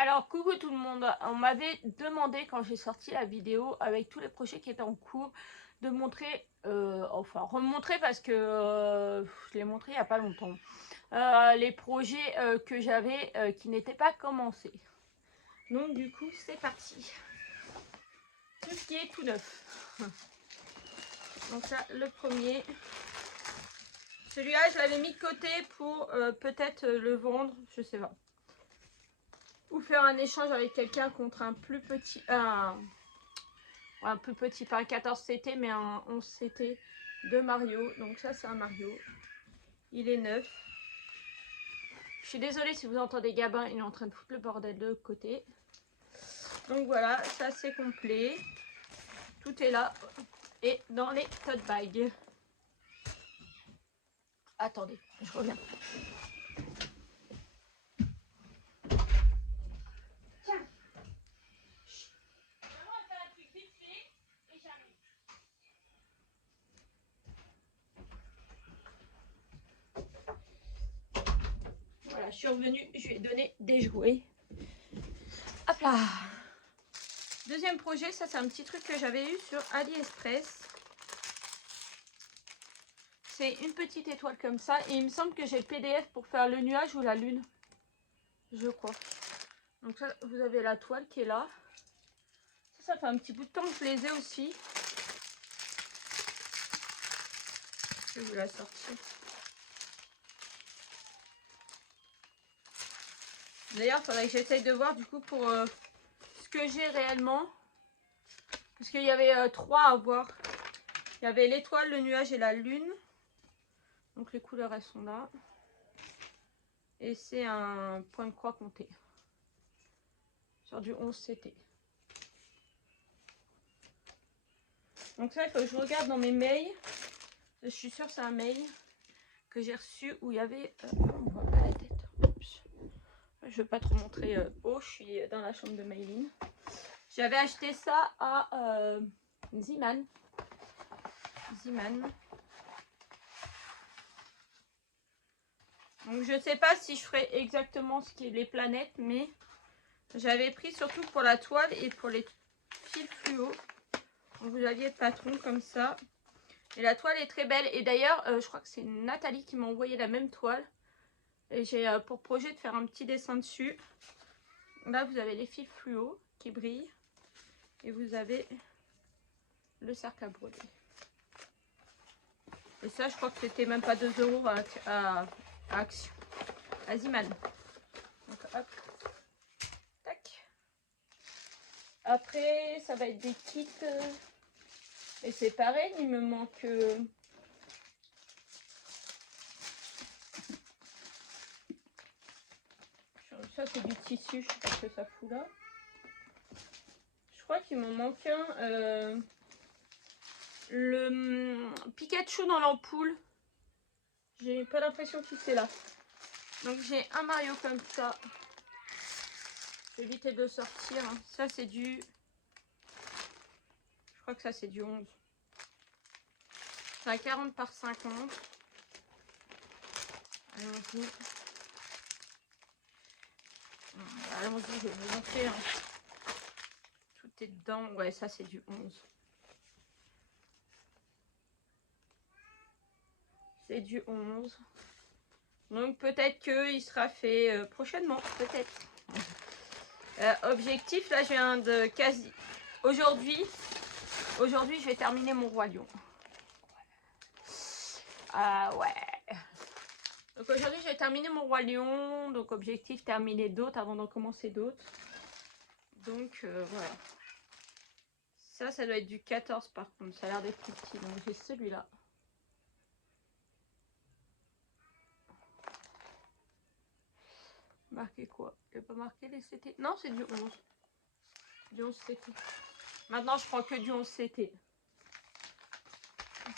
Alors, coucou tout le monde. On m'avait demandé quand j'ai sorti la vidéo avec tous les projets qui étaient en cours de montrer, enfin remontrer parce que je l'ai montré il n'y a pas longtemps, les projets que j'avais qui n'étaient pas commencés. Donc du coup, c'est parti. Tout ce qui est tout neuf. Donc ça, le premier. Celui-là, je l'avais mis de côté pour peut-être le vendre, je sais pas. Ou faire un échange avec quelqu'un contre un plus petit, un plus petit, pas un 14 CT mais un 11 CT de Mario. Donc ça c'est un Mario, il est neuf. Je suis désolée si vous entendez Gabin, il est en train de foutre le bordel de l'autre côté. Donc voilà, ça c'est complet, tout est là et dans les tote bags. Attendez, je reviens. Voilà, je suis revenue, je lui ai donné des jouets. Hop là. Deuxième projet, ça c'est un petit truc que j'avais eu sur AliExpress. C'est une petite étoile comme ça. Et il me semble que j'ai le PDF pour faire le nuage ou la lune. Je crois. Donc ça, vous avez la toile qui est là. Ça fait un petit bout de temps que je les ai aussi. Je vais vous la sortir. D'ailleurs, il faudrait que j'essaye de voir du coup pour ce que j'ai réellement. Parce qu'il y avait trois à voir. Il y avait l'étoile, le nuage et la lune. Donc les couleurs, elles sont là. Et c'est un point de croix compté. Sur du 11 CT. Donc ça, il faut que je regarde dans mes mails. Je suis sûre que c'est un mail que j'ai reçu où il y avait... on voit pas la tête. Oups. Je ne vais pas trop montrer haut. Je suis dans la chambre de Mayline. J'avais acheté ça à Ziman. Donc je sais pas si je ferai exactement ce qui est les planètes, mais j'avais pris surtout pour la toile et pour les fils fluo. Donc vous aviez le patron comme ça. Et la toile est très belle. Et d'ailleurs, je crois que c'est Nathalie qui m'a envoyé la même toile. Et j'ai pour projet de faire un petit dessin dessus. Là, vous avez les fils fluo qui brillent. Et vous avez le cercle à broder. Et ça, je crois que c'était même pas 2 € à Action. À Ziman. Donc, hop. Tac. Après, ça va être des kits. Et c'est pareil, il me manque... ça, c'est du tissu, je sais pas ce que ça fout là. Je crois qu'il m'en manque un. Le Pikachu dans l'ampoule. J'ai pas l'impression qu'il c'est là. Donc j'ai un Mario comme ça. Je vais éviter de sortir. Ça c'est du... Je crois que ça c'est du 11. C'est un 40 par 50. Allons-y. Allons-y, je vais vous montrer. Hein. Tout est dedans. Ouais, ça c'est du 11. C'est du 11. Donc peut-être qu'il sera fait prochainement. Peut-être. Objectif, là je viens de quasi... Aujourd'hui, je vais terminer mon Roi Lion. Ah ouais. Donc aujourd'hui, je vais terminer mon Roi Lion. Donc objectif, terminer d'autres avant d'en commencer d'autres. Donc voilà. Ça doit être du 14 par contre. Ça a l'air d'être plus petit. Donc j'ai celui-là. Marqué quoi? Il n'y a pas marqué les CT? Non, c'est du 11. Du 11 CT. Maintenant, je prends que du 11 CT.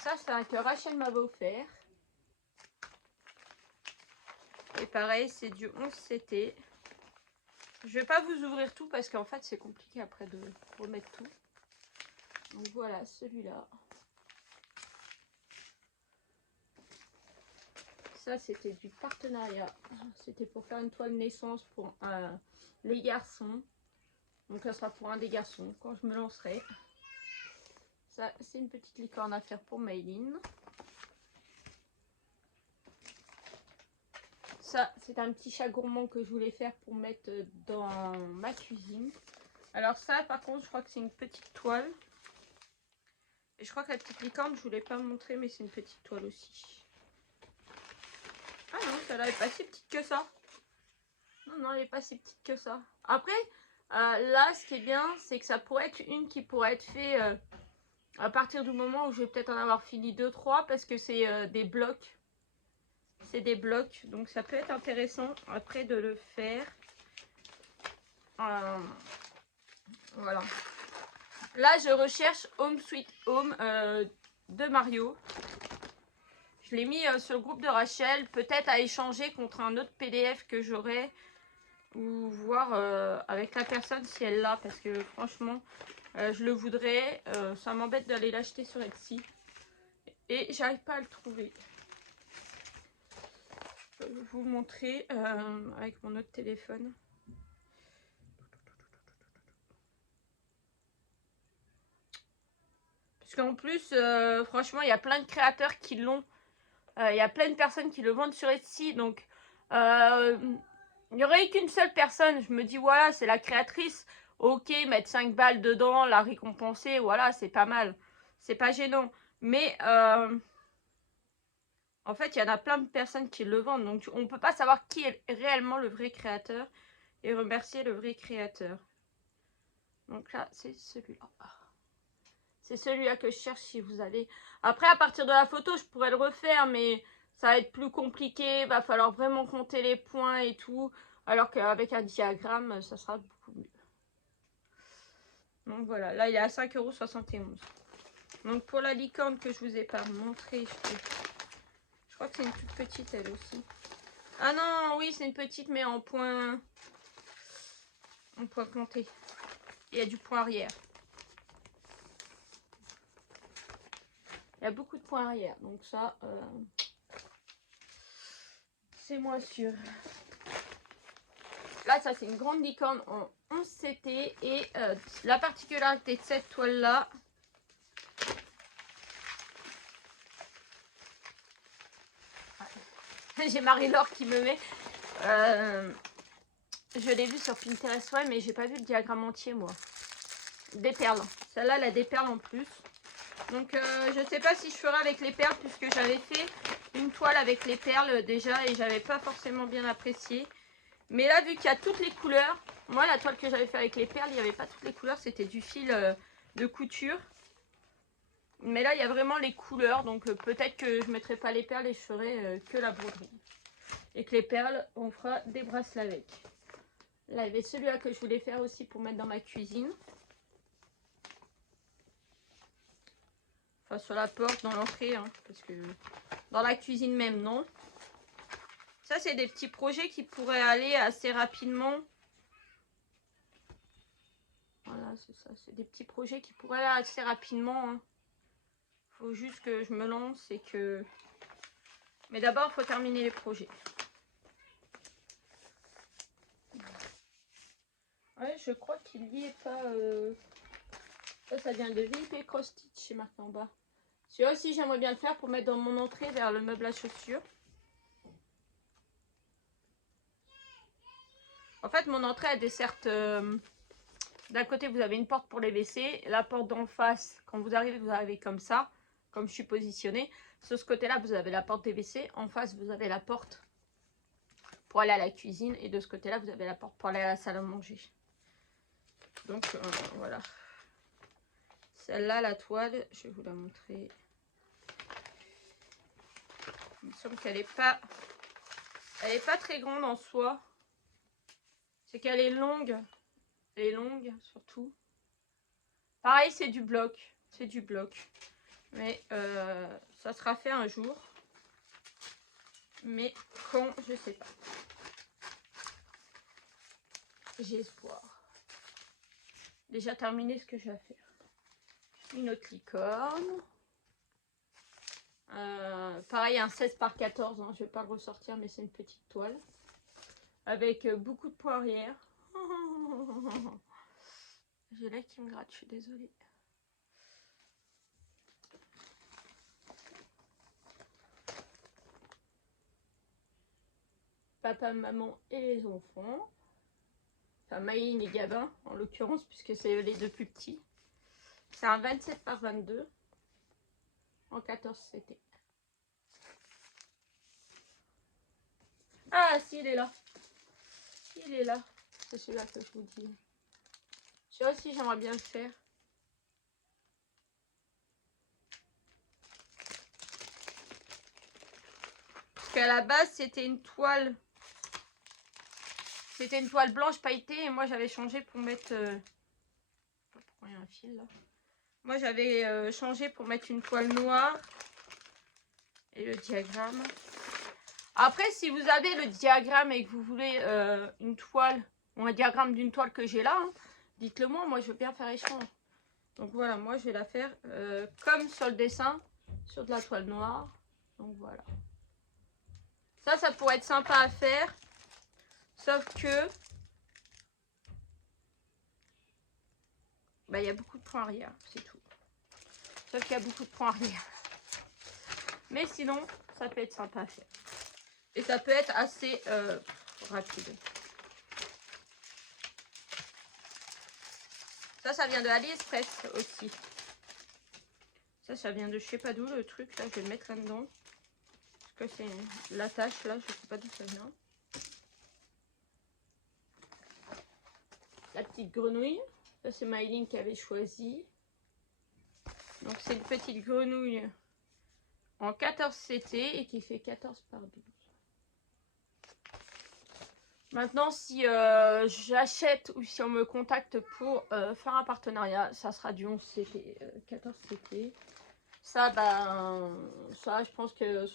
Ça, c'est un que Rachel m'avait offert. Et pareil, c'est du 11 CT. Je vais pas vous ouvrir tout parce qu'en fait, c'est compliqué après de remettre tout. Donc voilà, celui-là. Ça, c'était du partenariat. C'était pour faire une toile naissance pour les garçons. Donc ça sera pour un des garçons quand je me lancerai. Ça, c'est une petite licorne à faire pour Maylin. Ça, c'est un petit chat gourmand que je voulais faire pour mettre dans ma cuisine. Alors ça, par contre, je crois que c'est une petite toile. Et je crois que la petite licorne, je ne voulais pas montrer, mais c'est une petite toile aussi. Ah non, celle-là n'est pas si petite que ça. Non, non, elle n'est pas si petite que ça. Après, là, ce qui est bien, c'est que ça pourrait être une qui pourrait être faite à partir du moment où je vais peut-être en avoir fini 2-3, parce que c'est des blocs. C'est des blocs, donc ça peut être intéressant après de le faire. Voilà. Là, je recherche Home Sweet Home de Mario. Je l'ai mis sur le groupe de Rachel, peut-être à échanger contre un autre PDF que j'aurai, ou voir avec la personne si elle l'a, parce que franchement, je le voudrais. Ça m'embête d'aller l'acheter sur Etsy. Et j'arrive pas à le trouver. Je vais vous montrer avec mon autre téléphone. Parce qu'en plus, franchement, il y a plein de créateurs qui l'ont. Il y a plein de personnes qui le vendent sur Etsy. Donc, il n'y aurait qu'une seule personne. Je me dis, voilà, c'est la créatrice. Ok, mettre 5 balles dedans, la récompenser, voilà, c'est pas mal. C'est pas gênant. Mais, en fait, il y en a plein de personnes qui le vendent. Donc, on ne peut pas savoir qui est réellement le vrai créateur. Et remercier le vrai créateur. Donc là, c'est celui-là. C'est celui-là que je cherche si vous avez. Après, à partir de la photo, je pourrais le refaire, mais ça va être plus compliqué. Va falloir vraiment compter les points et tout. Alors qu'avec un diagramme, ça sera beaucoup mieux. Donc voilà, là il est à 5,71 €. Donc pour la licorne que je vous ai pas montré, je crois que c'est une toute petite elle aussi. Ah non, oui, c'est une petite, mais en point compté. Il y a du point arrière. Il y a beaucoup de points arrière, donc ça, c'est moins sûr. Là, ça, c'est une grande licorne en 11 CT. Et la particularité de cette toile-là, j'ai Marie-Laure qui me met. Je l'ai vu sur Pinterest, ouais, mais j'ai pas vu le diagramme entier, moi. Des perles. Celle-là, elle a des perles en plus. Donc, je sais pas si je ferai avec les perles, puisque j'avais fait une toile avec les perles déjà et j'avais pas forcément bien apprécié. Mais là, vu qu'il y a toutes les couleurs, moi, la toile que j'avais fait avec les perles, il n'y avait pas toutes les couleurs, c'était du fil de couture. Mais là, il y a vraiment les couleurs, donc peut-être que je ne mettrai pas les perles et je ferai que la broderie. Et que les perles, on fera des bracelets avec. Là, il y avait celui-là que je voulais faire aussi pour mettre dans ma cuisine. Enfin, sur la porte, dans l'entrée, hein, parce que dans la cuisine même, non. Ça, c'est des petits projets qui pourraient aller assez rapidement. Voilà, c'est ça. C'est des petits projets qui pourraient aller assez rapidement. Hein. Faut juste que je me lance et que... Mais d'abord, il faut terminer les projets. Ouais, je crois qu'il n'y est pas... Ça vient de VIP Cross Stitch, c'est marqué en bas. Celui-là aussi, j'aimerais bien le faire pour mettre dans mon entrée vers le meuble à chaussures. En fait, mon entrée a desserte... D'un côté, vous avez une porte pour les WC. La porte d'en face, quand vous arrivez comme ça, comme je suis positionnée. Sur ce côté-là, vous avez la porte des WC. En face, vous avez la porte pour aller à la cuisine. Et de ce côté-là, vous avez la porte pour aller à la salle à manger. Donc, voilà. Celle-là, la toile, je vais vous la montrer. Il me semble qu'elle n'est pas... Elle n'est pas très grande en soi. C'est qu'elle est longue. Elle est longue, surtout. Pareil, c'est du bloc. C'est du bloc. Mais ça sera fait un jour. Mais quand, je sais pas. J'ai espoir. Déjà terminé ce que j'ai à faire. Une autre licorne. Pareil, un 16 par 14. Hein. Je vais pas le ressortir, mais c'est une petite toile. Avec beaucoup de points arrière. J'ai l'œil qui me gratte, je suis désolée. Papa, maman et les enfants. Enfin, Maïline et Gabin, en l'occurrence, puisque c'est les deux plus petits. C'est un 27 par 22 en 14 CT. Ah, si, il est là. Il est là. C'est celui-là que je vous dis. Celui-là aussi, j'aimerais bien le faire. Parce qu'à la base, c'était une toile. C'était une toile blanche pailletée. Et moi, j'avais changé pour mettre... Pourquoi il y a un fil, là? Moi, j'avais changé pour mettre une toile noire. Et le diagramme. Après, si vous avez le diagramme et que vous voulez une toile, ou un diagramme d'une toile que j'ai là, hein, dites-le moi, moi je veux bien faire échange. Donc voilà, moi je vais la faire comme sur le dessin, sur de la toile noire. Donc voilà. Ça pourrait être sympa à faire, sauf que bah, y a beaucoup de points arrière, c'est tout. Sauf qu'il y a beaucoup de points arrière. Mais sinon, ça peut être sympa à faire. Et ça peut être assez rapide. Ça vient de AliExpress aussi. Ça vient de je sais pas d'où le truc. Là, je vais le mettre là-dedans. Parce que c'est la tâche là, je sais pas d'où ça vient. La petite grenouille. Ça, c'est Maïline qui avait choisi. Donc, c'est une petite grenouille en 14 CT et qui fait 14 par 12. Maintenant, si j'achète ou si on me contacte pour faire un partenariat, ça sera du 11 CT, 14 CT. Ça, ben, ça, je pense que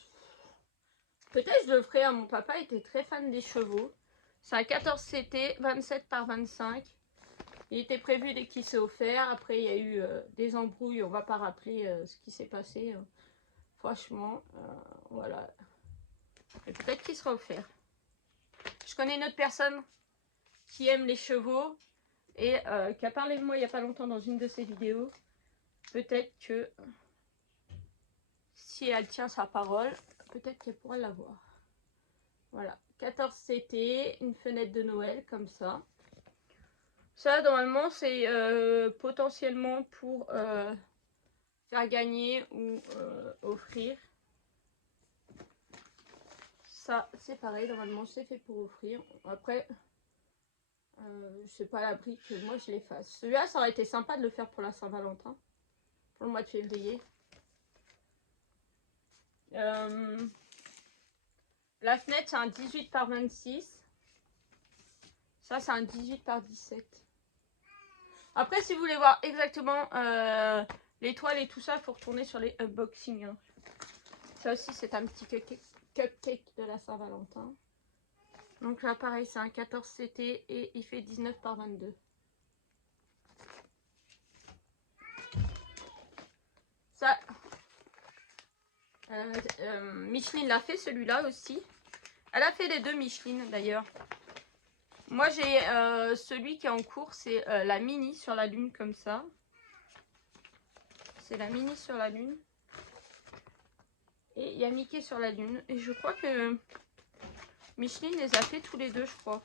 peut-être je le ferai. Mon papa était très fan des chevaux. C'est un 14 CT, 27 par 25. Il était prévu dès qu'il s'est offert. Après, il y a eu des embrouilles. On va pas rappeler ce qui s'est passé. Franchement, voilà. Et peut-être qu'il sera offert. Je connais une autre personne qui aime les chevaux et qui a parlé de moi il n'y a pas longtemps dans une de ses vidéos. Peut-être que si elle tient sa parole, peut-être qu'elle pourra l'avoir. Voilà, 14 CT, une fenêtre de Noël comme ça. Ça, normalement, c'est potentiellement pour faire gagner ou offrir. Ça, c'est pareil, normalement, c'est fait pour offrir. Après, je sais pas à l'abri que moi, je les fasse. Celui-là, ça aurait été sympa de le faire pour la Saint-Valentin, pour le mois de février. La fenêtre, c'est un 18 par 26. Ça, c'est un 18 par 17. Après, si vous voulez voir exactement l'étoile et tout ça, il faut retourner sur les unboxings. Hein. Ça aussi, c'est un petit cupcake de la Saint-Valentin. Donc là, pareil, c'est un 14 CT et il fait 19 par 22. Ça, Micheline l'a fait, celui-là aussi. Elle a fait les deux Micheline, d'ailleurs. Moi, j'ai celui qui est en cours, c'est la mini sur la lune, comme ça. C'est la mini sur la lune. Et il y a Mickey sur la lune. Et je crois que Micheline les a fait tous les deux, je crois.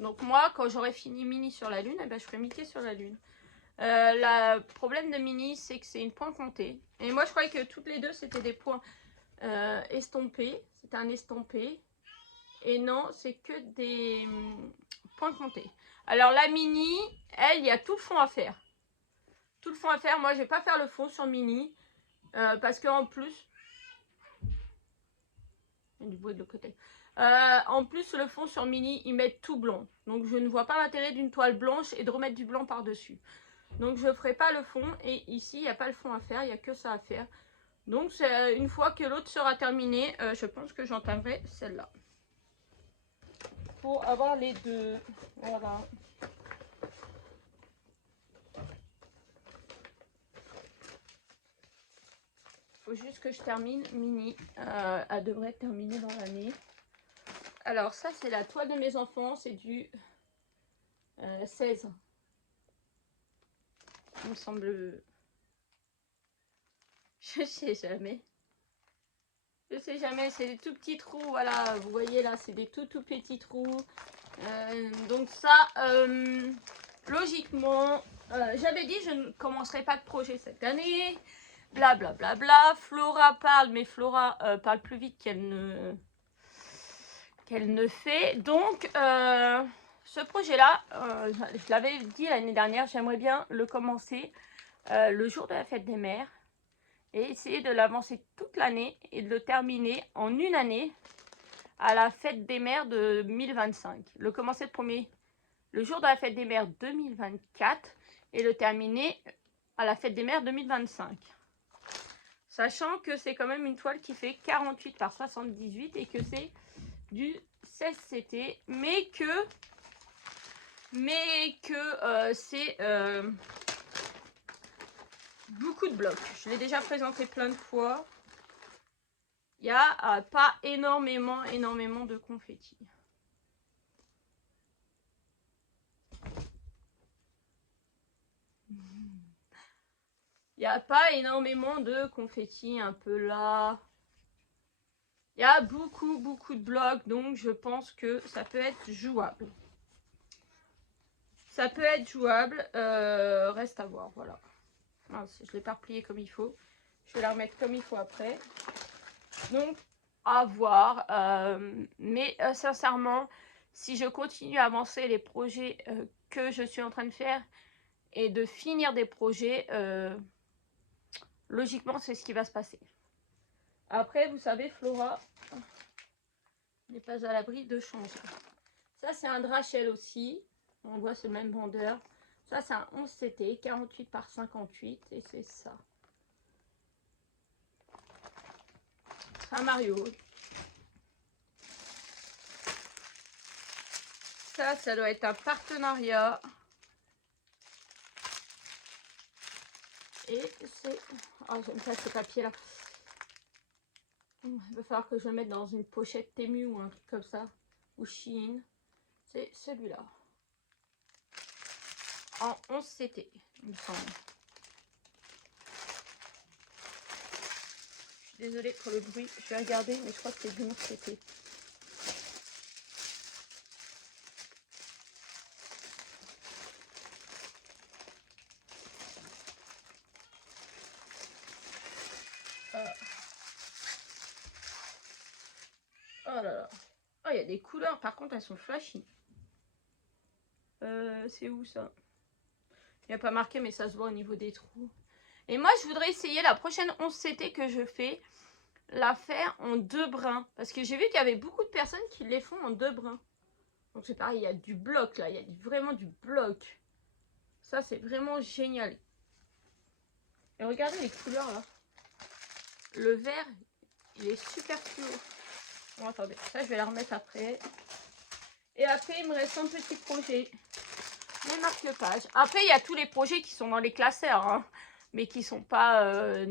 Donc moi, quand j'aurai fini Mini sur la lune, eh ben, je ferai Mickey sur la lune. Le problème de Mini, c'est que c'est une point comptée. Et moi, je croyais que toutes les deux, c'était des points estompés. C'était un estompé. Et non, c'est que des points comptés. Alors la Mini, elle, il y a tout le fond à faire. Tout le fond à faire. Moi, je vais pas faire le fond sur Mini. Parce qu'en plus... Il y a du bruit de l'autre côté. En plus, le fond sur Mini, ils mettent tout blanc. Donc, je ne vois pas l'intérêt d'une toile blanche et de remettre du blanc par-dessus. Donc, je ne ferai pas le fond. Et ici, il n'y a pas le fond à faire. Il n'y a que ça à faire. Donc, une fois que l'autre sera terminée, je pense que j'entamerai celle-là. Pour avoir les deux. Voilà. Il faut juste que je termine Mini. Elle devrait terminer dans l'année. Alors ça c'est la toile de mes enfants, c'est du 16. Il me semble... Je sais jamais. Je sais jamais, c'est des tout petits trous, voilà, vous voyez là, c'est des tout petits trous. Donc ça, logiquement, j'avais dit je ne commencerai pas de projet cette année, blablabla. Bla, bla, bla. Flora parle, mais Flora parle plus vite qu'elle ne fait. Donc, ce projet-là, je l'avais dit l'année dernière, j'aimerais bien le commencer le jour de la fête des mères. Et essayer de l'avancer toute l'année et de le terminer en une année à la fête des mères de 2025. Le commencer le jour de la fête des mères 2024 et le terminer à la fête des mères 2025. Sachant que c'est quand même une toile qui fait 48 par 78 et que c'est du 16 CT, mais que c'est beaucoup de blocs. Je l'ai déjà présenté plein de fois. Il n'y a pas énormément de confettis. Il n'y a pas énormément de confettis un peu là. Il y a beaucoup de blocs, donc je pense que ça peut être jouable. Ça peut être jouable, reste à voir, voilà. Ah, je ne l'ai pas replié comme il faut. Je vais la remettre comme il faut après. Donc, à voir. Mais sincèrement, si je continue à avancer les projets que je suis en train de faire et de finir des projets, logiquement, c'est ce qui va se passer. Après, vous savez, Flora n'est pas à l'abri de changer. Ça, c'est un Drachel aussi. On voit, c'est le même vendeur. Ça, c'est un 11 CT, 48 par 58. Et c'est ça. Un Mario. Ça doit être un partenariat. Et c'est... Oh, j'aime pas ce papier-là. Il va falloir que je le mette dans une pochette Temu ou un truc comme ça. Ou Shein. C'est celui-là. En 11 CT, il me semble. Je suis désolée pour le bruit. Je vais regarder, mais je crois que c'est du 11 CT. Oh là là. Oh, il y a des couleurs, par contre, elles sont flashy. C'est où ça? Il n'y a pas marqué, mais ça se voit au niveau des trous. Et moi, je voudrais essayer la prochaine 11 CT que je fais, la faire en 2 brins. Parce que j'ai vu qu'il y avait beaucoup de personnes qui les font en 2 brins. Donc c'est pareil, il y a du bloc là, il y a vraiment du bloc. Ça, c'est vraiment génial. Et regardez les couleurs là. Le vert, il est super fluo. Bon, attendez, ça je vais la remettre après. Et après, il me reste un petit projet. Les marque-pages. Après, il y a tous les projets qui sont dans les classeurs, hein, mais qui sont pas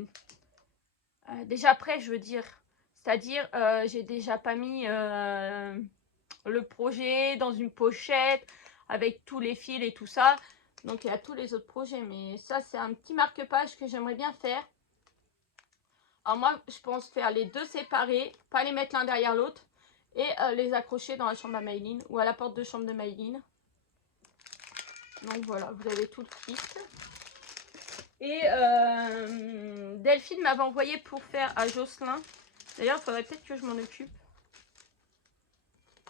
déjà prêts, je veux dire. C'est-à-dire, j'ai déjà pas mis le projet dans une pochette avec tous les fils et tout ça. Donc, il y a tous les autres projets. Mais ça, c'est un petit marque-page que j'aimerais bien faire. Alors, moi, je pense faire les deux séparés, pas les mettre l'un derrière l'autre. Et les accrocher dans la chambre à Maïline ou à la porte de chambre de Maïline. Donc voilà, vous avez tout le kit. Et Delphine m'avait envoyé pour faire à Jocelyn. D'ailleurs, il faudrait peut-être que je m'en occupe.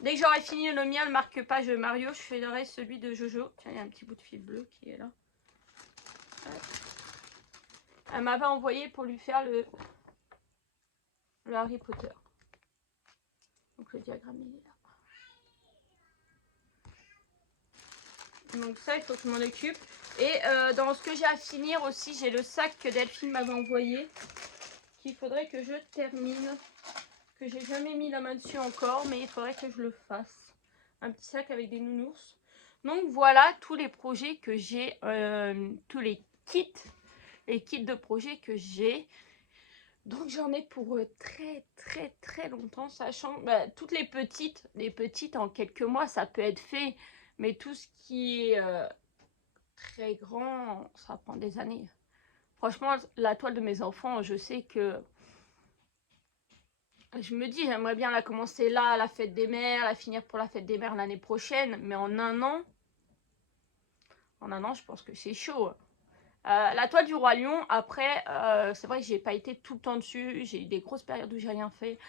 Dès que j'aurai fini le mien, le marque-page de Mario, je ferai celui de Jojo. Tiens, il y a un petit bout de fil bleu qui est là. Elle m'avait envoyé pour lui faire le Harry Potter. Donc le diagramme il est là. Donc ça, il faut que je m'en occupe. Et dans ce que j'ai à finir aussi, j'ai le sac que Delphine m'avait envoyé. Qu'il faudrait que je termine. Que j'ai jamais mis la main dessus encore, mais il faudrait que je le fasse. Un petit sac avec des nounours. Donc voilà tous les projets que j'ai, tous les kits de projets que j'ai. Donc j'en ai pour très longtemps, sachant toutes les petites en quelques mois ça peut être fait, mais tout ce qui est très grand, ça prend des années. Franchement, la toile de mes enfants, je sais que je me dis, j'aimerais bien la commencer là, à la fête des mères, la finir pour la fête des mères l'année prochaine, mais en un an, je pense que c'est chaud. La toile du Roi Lion, après, c'est vrai que j'ai pas été tout le temps dessus, j'ai eu des grosses périodes où j'ai rien fait.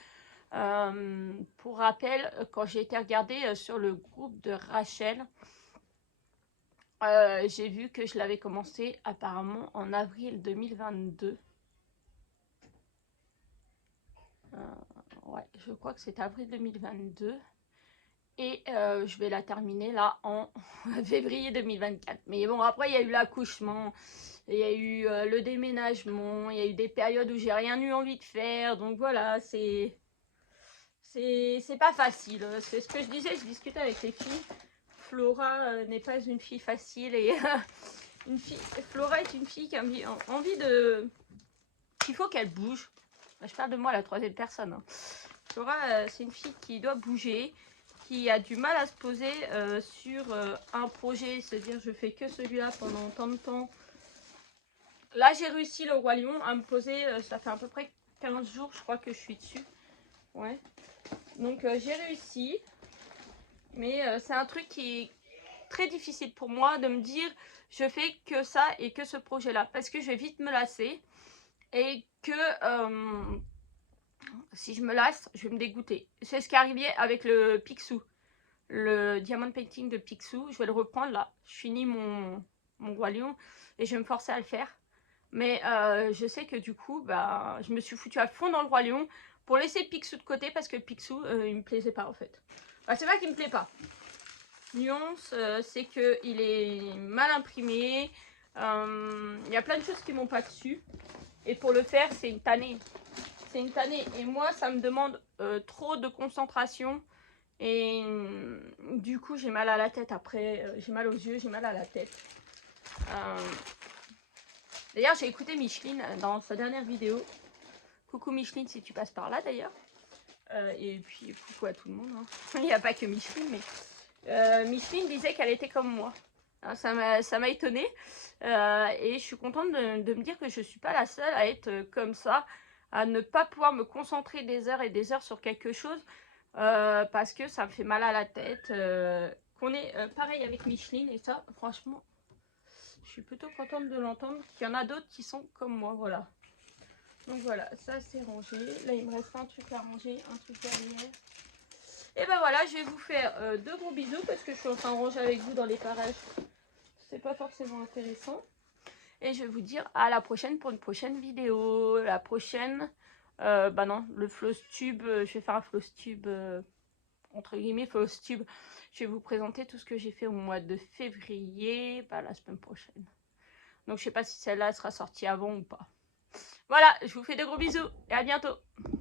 Pour rappel, quand j'ai été regarder sur le groupe de Rachel, j'ai vu que je l'avais commencé apparemment en avril 2022. Ouais, je crois que c'est avril 2022. Et je vais la terminer là en février 2024. Mais bon, après, il y a eu l'accouchement, il y a eu le déménagement, il y a eu des périodes où j'ai rien eu envie de faire. Donc voilà, c'est pas facile. C'est ce que je disais, je discutais avec les filles. Flora n'est pas une fille facile. Et Flora est une fille qui a envie de... Il faut qu'elle bouge. Je parle de moi à la troisième personne. Hein. Flora, c'est une fille qui doit bouger, qui a du mal à se poser sur un projet, se dire je fais que celui-là pendant tant de temps. Là j'ai réussi le Roi Lion à me poser, ça fait à peu près 15 jours je crois que je suis dessus. Ouais. Donc j'ai réussi, mais c'est un truc qui est très difficile pour moi de me dire je fais que ça et que ce projet-là, parce que je vais vite me lasser et que si je me lasse, je vais me dégoûter. C'est ce qui est arrivé avec le Picsou. Le diamond painting de Picsou, je vais le reprendre là. Je finis mon Roi Lion et je vais me forcer à le faire. Mais je sais que du coup, je me suis foutue à fond dans le Roi Lion pour laisser Picsou de côté parce que Picsou, il me plaisait pas en fait. C'est pas qu'il me plaît pas. Nuance, c'est qu'il est mal imprimé. Il y a plein de choses qui m'ont pas dessus. Et pour le faire, c'est une tannée. C'est une tannée. Et moi, ça me demande trop de concentration. Et du coup, j'ai mal à la tête après. J'ai mal aux yeux, j'ai mal à la tête. D'ailleurs, j'ai écouté Micheline dans sa dernière vidéo. Coucou Micheline, si tu passes par là d'ailleurs. Et puis, coucou à tout le monde. Hein. Il n'y a pas que Micheline, mais Micheline disait qu'elle était comme moi. Alors, ça m'a étonnée. Et je suis contente de me dire que je ne suis pas la seule à être comme ça, à ne pas pouvoir me concentrer des heures et des heures sur quelque chose. Parce que ça me fait mal à la tête. Qu'on est pareil avec Micheline, et ça, franchement, je suis plutôt contente de l'entendre. Qu'il y en a d'autres qui sont comme moi, voilà. Donc voilà, ça c'est rangé. Là, il me reste un truc à ranger, un truc derrière. Et ben voilà, je vais vous faire de gros bisous parce que je suis en train de ranger avec vous dans les parages. C'est pas forcément intéressant. Et je vais vous dire à la prochaine pour une prochaine vidéo. La prochaine, non, le floss tube, je vais faire un floss tube, entre guillemets, floss tube. Je vais vous présenter tout ce que j'ai fait au mois de février, la semaine prochaine. Donc je sais pas si celle-là sera sortie avant ou pas. Voilà, je vous fais de gros bisous et à bientôt.